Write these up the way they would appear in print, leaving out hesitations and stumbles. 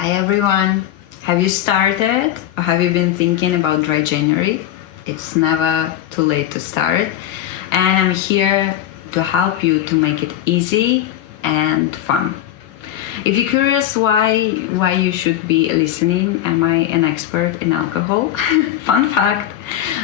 Hi everyone! Have you started or have you been thinking about dry January? It's never too late to start, and I'm here to help you to make it easy and fun. If you're curious why you should be listening, am I an expert in alcohol? Fun fact,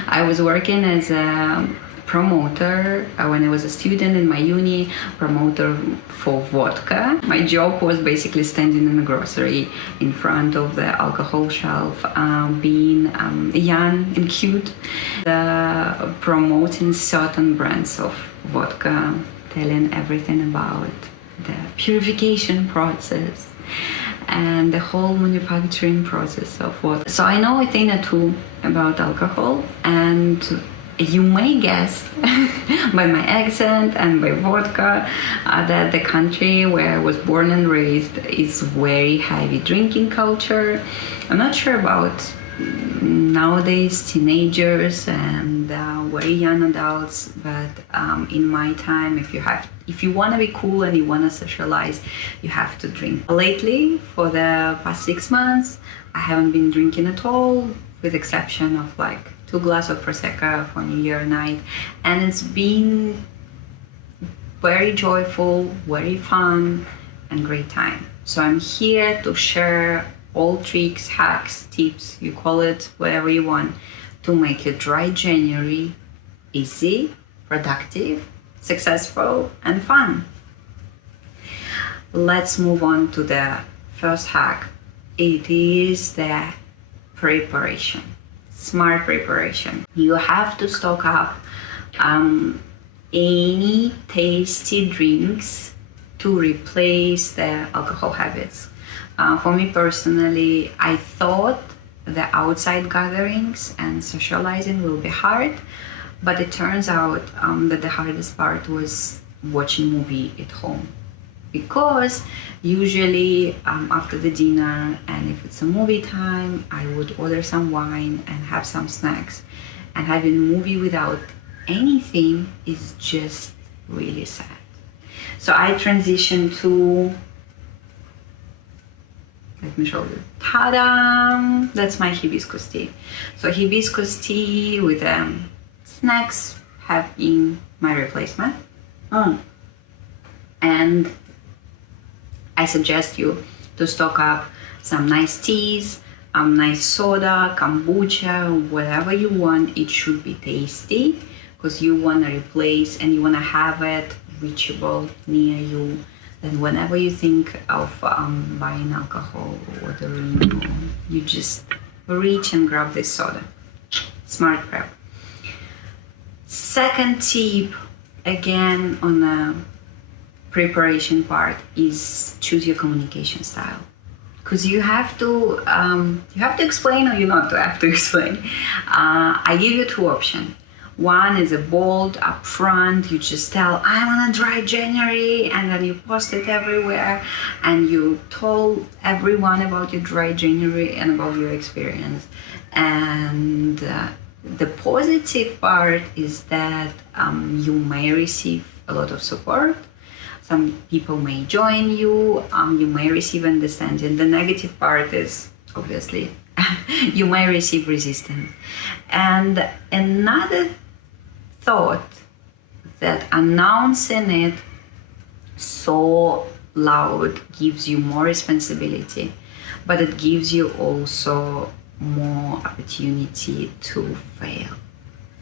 I was working as a promoter when I was a student in my uni, promoter for vodka. My job was basically standing in the grocery in front of the alcohol shelf, being young and cute, promoting certain brands of vodka, telling everything about the purification process and the whole manufacturing process of vodka. So I know a thing or two about alcohol, and you may guess by my accent and by vodka that the country where I was born and raised is very heavy drinking culture. I'm not sure about nowadays teenagers and very young adults, but in my time, if you want to be cool and you want to socialize, you have to drink. Lately, for the past 6 months, I haven't been drinking at all, with exception of like 2 glasses of Prosecco for New Year night, and it's been very joyful, very fun, and great time. So I'm here to share all tricks, hacks, tips, you call it whatever you want, to make your dry January easy, productive, successful, and fun. Let's move on to the first hack. It is the preparation. Smart preparation. You have to stock up any tasty drinks to replace the alcohol habits. For me personally, I thought the outside gatherings and socializing will be hard, but it turns out that the hardest part was watching movie at home. Because usually after the dinner, and if it's a movie time, I would order some wine and have some snacks. And having a movie without anything is just really sad. So I transitioned to, let me show you. Ta-da! That's my hibiscus tea. So hibiscus tea with snacks have been my replacement. And I suggest you to stock up some nice teas, nice soda, kombucha, whatever you want. It should be tasty, because you want to replace and you want to have it reachable near you. Then whenever you think of buying alcohol or ordering, you just reach and grab this soda. Smart prep. Second tip, again on the preparation part, is choose your communication style, because you have to explain, or you not to have to explain. I give you 2 options. One is a bold, upfront. You just tell, I'm on a dry January, and then you post it everywhere, and you told everyone about your dry January and about your experience. And the positive part is that you may receive a lot of support. Some people may join you, you may receive understanding. The negative part is, obviously, you may receive resistance. And another thought, that announcing it so loud gives you more responsibility, but it gives you also more opportunity to fail.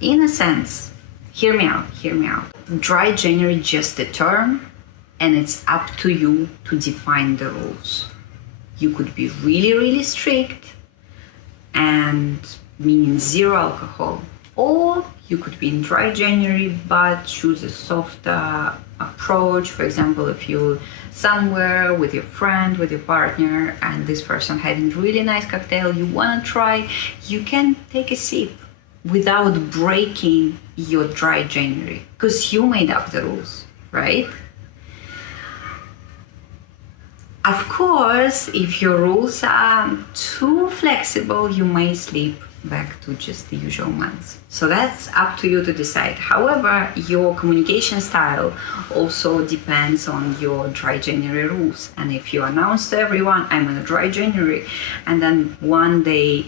In a sense, hear me out. Dry January is just a term, and it's up to you to define the rules. You could be really, really strict, and meaning 0 alcohol, or you could be in dry January but choose a softer approach. For example, if you're somewhere with your friend, with your partner, and this person having really nice cocktail you want to try, you can take a sip without breaking your dry January, because you made up the rules, right? Of course, if your rules are too flexible, you may slip back to just the usual months. So that's up to you to decide. However, your communication style also depends on your dry January rules. And if you announce to everyone, I'm in a dry January, and then one day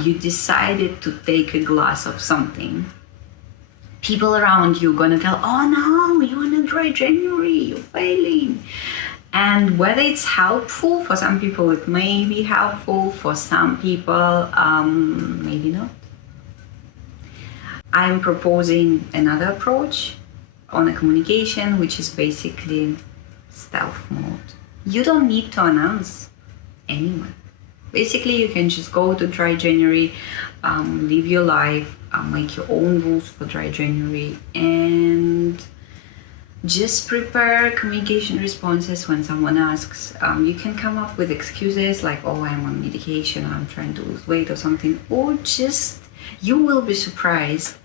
you decided to take a glass of something, people around you gonna tell, oh no, you're in a dry January, you're failing. And whether it's helpful, for some people it may be helpful, for some people maybe not. I'm proposing another approach on a communication, which is basically stealth mode. You don't need to announce anyone. Basically, you can just go to dry January, live your life, make your own rules for dry January, and just prepare communication responses when someone asks. You can come up with excuses like, oh, I'm on medication, I'm trying to lose weight or something, or just, you will be surprised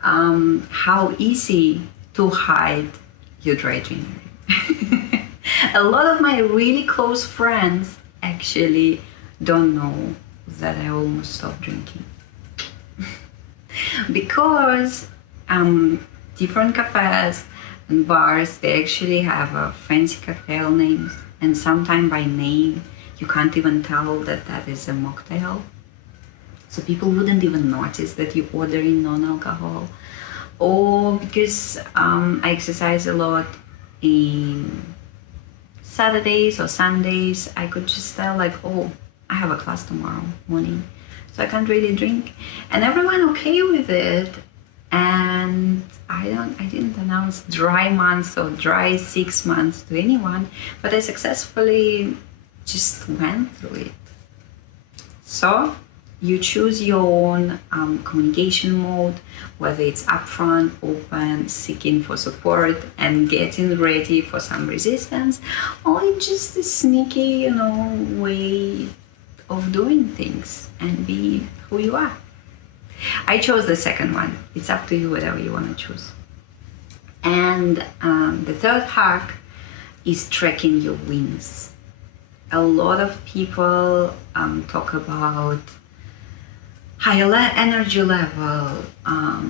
how easy to hide your dry January. A lot of my really close friends actually don't know that I almost stopped drinking. Because different cafes and bars, they actually have fancy cocktail names, and sometimes by name you can't even tell that that is a mocktail. So people wouldn't even notice that you're ordering non-alcohol. Or because I exercise a lot in Saturdays or Sundays, I could just tell like, oh, I have a class tomorrow morning, so I can't really drink. And everyone okay with it. And I didn't announce dry months or dry 6 months to anyone, but I successfully just went through it. So you choose your own communication mode, whether it's upfront, open, seeking for support, and getting ready for some resistance, or it's just a sneaky, way of doing things and be who you are. I chose the second one. It's up to you, whatever you want to choose. And the third hack is tracking your wins. A lot of people talk about higher energy level, a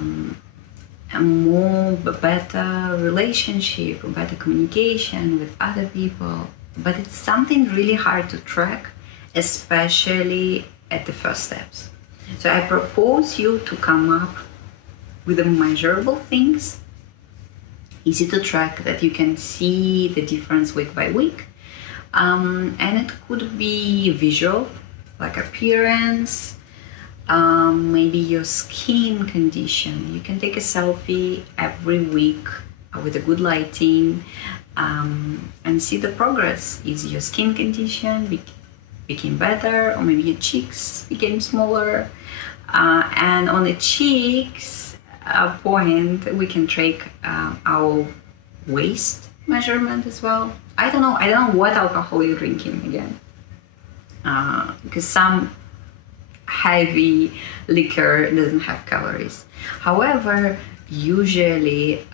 better relationship, better communication with other people, but it's something really hard to track, especially at the first steps. So I propose you to come up with the measurable things, easy to track, that you can see the difference week by week. And it could be visual, like appearance, maybe your skin condition. You can take a selfie every week with a good lighting and see the progress. Is your skin condition became better, or maybe your cheeks became smaller? And on the cheeks point, we can track our waist measurement as well. I don't know what alcohol you're drinking again, because some heavy liquor doesn't have calories. However, usually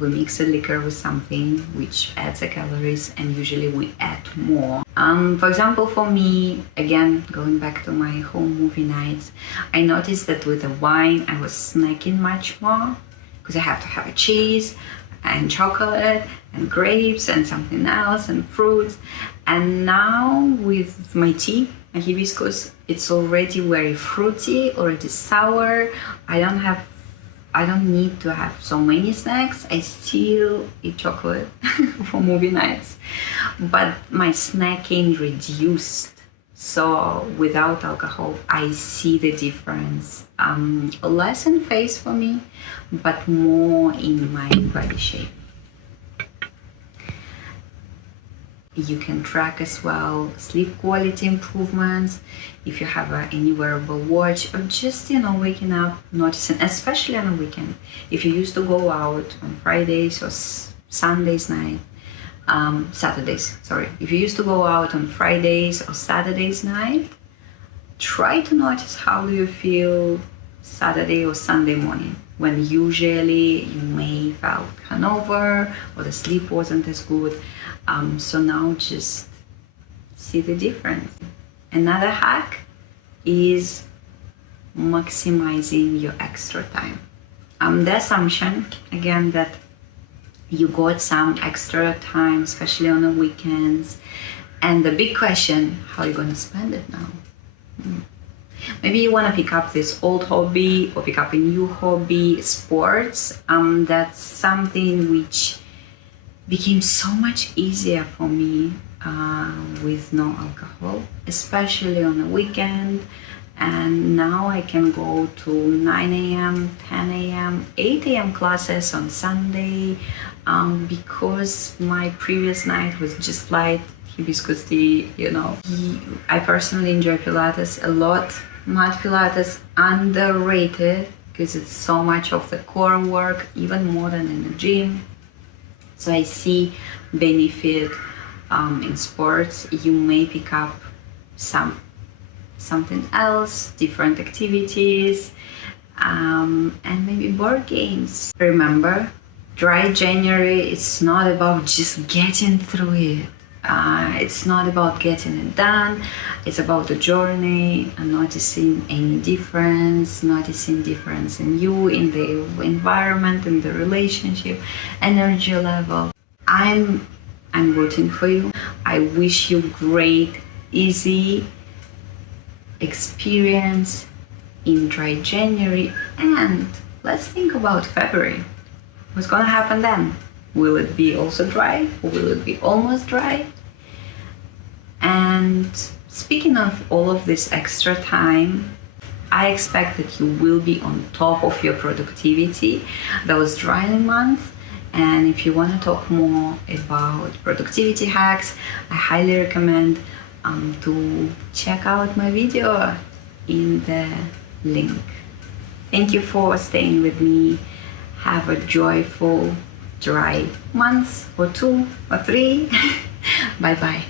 we mix a liquor with something which adds the calories, and usually we add more. For example, for me, again, going back to my home movie nights, I noticed that with the wine I was snacking much more, because I have to have a cheese and chocolate and grapes and something else and fruits. And now with my tea, my hibiscus, it's already very fruity, already sour. I don't need to have so many snacks. I still eat chocolate for movie nights, but my snacking reduced. So without alcohol, I see the difference. Less in face for me, but more in my body shape. You can track as well sleep quality improvements if you have any wearable watch, or just waking up, noticing, especially on a weekend. If you used to go out on Fridays or Sundays night, Saturdays, sorry. If you used to go out on Fridays or Saturdays night, try to notice how do you feel Saturday or Sunday morning, when usually you may felt hungover or the sleep wasn't as good. So now just see the difference. Another hack is maximizing your extra time. The assumption, again, that you got some extra time, especially on the weekends. And the big question, how are you going to spend it now? Maybe you want to pick up this old hobby or pick up a new hobby, sports. That's something which became so much easier for me with no alcohol, especially on the weekend. And now I can go to 9 a.m., 10 a.m., 8 a.m. classes on Sunday because my previous night was just light hibiscus tea, I personally enjoy Pilates a lot. Mat Pilates, underrated because it's so much of the core work, even more than in the gym. So I see benefit in sports. You may pick up something else, different activities, and maybe board games. Remember, dry January is not about just getting through it. It's not about getting it done. It's about the journey and noticing any difference, noticing difference in you, in the environment, in the relationship, energy level. I'm rooting for you. I wish you great, easy experience in dry January. And let's think about February. What's gonna happen then? Will it be also dry, or will it be almost dry? And speaking of all of this extra time, I expect that you will be on top of your productivity those dry months. And if you want to talk more about productivity hacks, I highly recommend to check out my video in the link. Thank you for staying with me. Have a joyful dry month or 2 or 3. Bye bye.